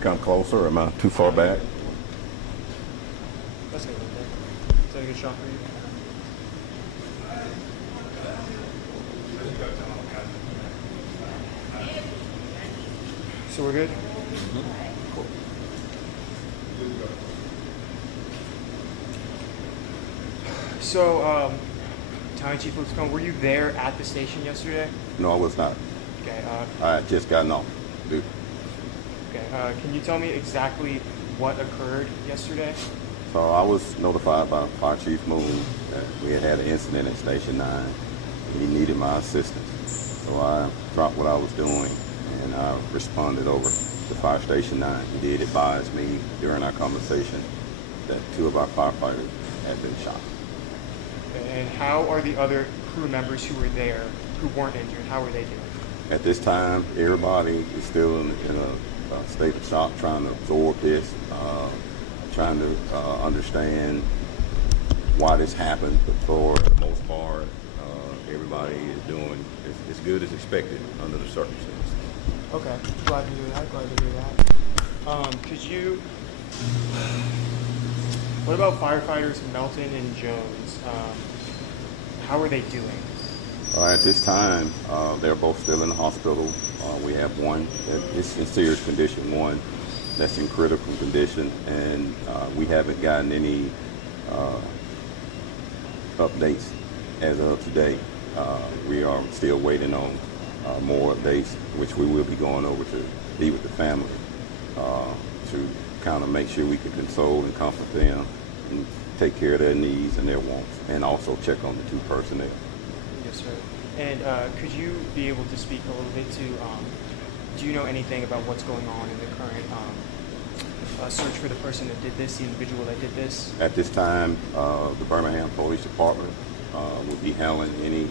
come closer, or am I too far back? That's good. Is that a good shot for you? So we're good? Mm-hmm. Cool. So, County Chief Lipscomb, were you there at the station yesterday? No, I was not. Okay. I had just gotten off duty. Okay. Can you tell me exactly what occurred yesterday? So I was notified by Fire Chief Moon that we had an incident at Station 9. He needed my assistance. So I dropped what I was doing and I responded over to Fire Station 9. He did advise me during our conversation that 2 of our firefighters had been shot. Okay. And how are the other crew members who were there who weren't injured, how are they doing? At this time, everybody is still in a state of shock, trying to absorb this, trying to understand why this happened. But for the most part, everybody is doing as good as expected under the circumstances. Okay, glad to hear that. What about firefighters Melton and Jones? How are they doing? At this time, they're both still in the hospital. We have one that is in serious condition, one that's in critical condition, and we haven't gotten any updates as of today. We are still waiting on more updates, which we will be going over to be with the family to kind of make sure we can console and comfort them and take care of their needs and their wants, and also check on the 2 personnel. Yes, sir. And could you be able to speak a little bit to, do you know anything about what's going on in the current search for the person that did this, the individual that did this? At this time, the Birmingham Police Department will be handling any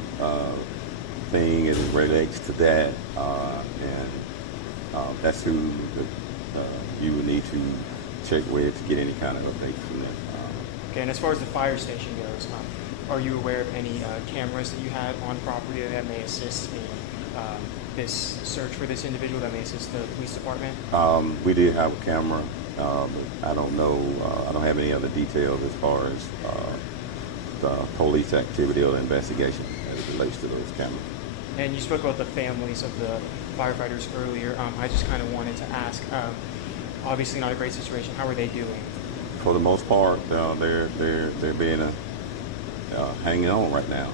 thing as it relates to that, and that's who you would need to check with to get any kind of update from them. Okay, and as far as the fire station goes, are you aware of any cameras that you had on property that may assist in this search for this individual, that may assist the police department? We did have a camera, but I don't know, I don't have any other details as far as the police activity or the investigation as it relates to those cameras. And you spoke about the families of the firefighters earlier. I just kind of wanted to ask, obviously not a great situation, how are they doing? For the most part, they're being hanging on right now.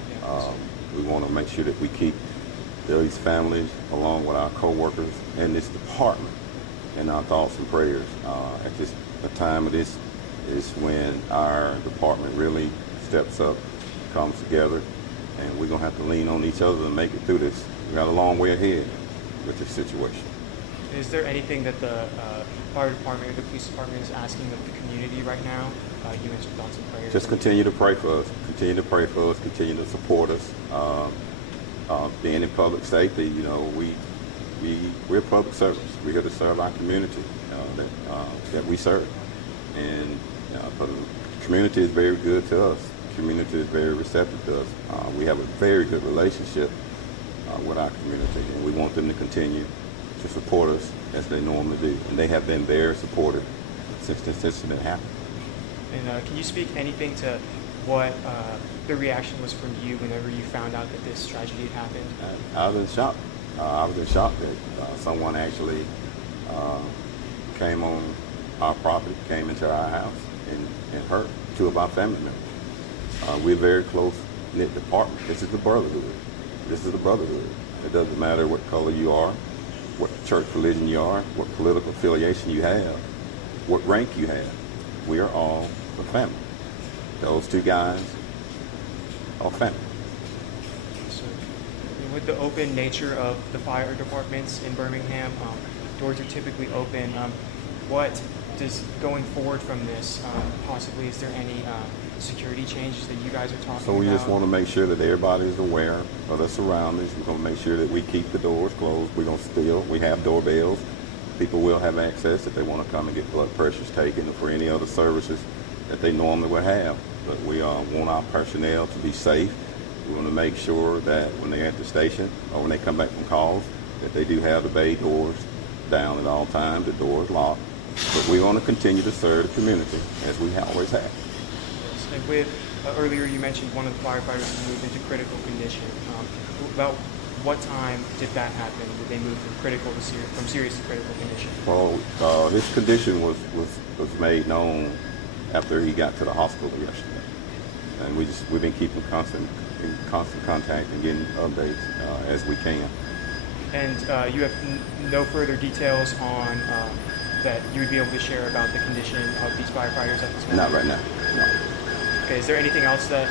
We want to make sure that we keep these families along with our co-workers and this department in our thoughts and prayers. At this time of this is when our department really steps up, comes together, and we're going to have to lean on each other to make it through this. We got a long way ahead with this situation. Is there anything that the fire department or the police department is asking of the community right now? You mentioned thoughts and prayers. Just continue to pray for us. Continue to pray for us. Continue to support us. Being in public safety, you know, we're public service. We're here to serve our community that we serve, and the community is very good to us. The community is very receptive to us. We have a very good relationship with our community, and we want them to continue to support us as they normally do. And they have been very supportive since this incident happened. And can you speak anything to what the reaction was from you whenever you found out that this tragedy had happened? I was in shock. I was in shock that someone actually came on our property, came into our house, and hurt 2 of our family members. We're a very close-knit department. This is the brotherhood. This is the brotherhood. It doesn't matter what color you are, what church religion you are, what political affiliation you have, what rank you have. We are all a family. Those 2 guys are family. So, with the open nature of the fire departments in Birmingham, doors are typically open. What does going forward from this, possibly, is there any security changes that you guys are talking about? So we just want to make sure that everybody is aware of the surroundings. We're going to make sure that we keep the doors closed. We have doorbells. People will have access if they want to come and get blood pressures taken or for any other services that they normally would have. But we want our personnel to be safe. We want to make sure that when they're at the station or when they come back from calls, that they do have the bay doors down at all times. The door is locked. But we want to continue to serve the community as we always have. And with earlier you mentioned one of the firefighters moved into critical condition. About what time did that happen? Did they move from serious to critical condition? Well, his condition was made known after he got to the hospital yesterday, and we've been keeping in constant contact and getting updates as we can. And you have no further details on that you would be able to share about the condition of these firefighters at this moment? Not right now. No. Okay. Is there anything else that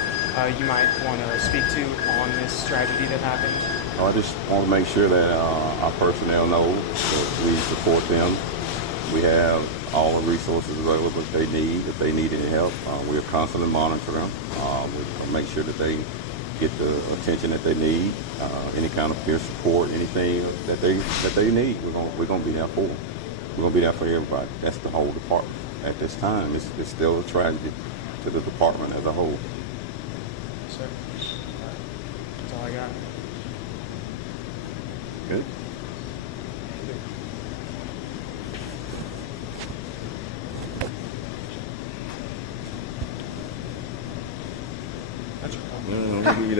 you might want to speak to on this tragedy that happened? I just want to make sure that our personnel know that we support them. We have all the resources available that they need. If they need any help, we are constantly monitoring them. We'll make sure that they get the attention that they need, any kind of peer support, anything that they need. We're gonna be there for them. We're gonna be there for everybody. That's the whole department. At this time, it's still a tragedy to the department as a whole. Yes, sir. All right. That's all I got. Good. That's your call. I'll give you that.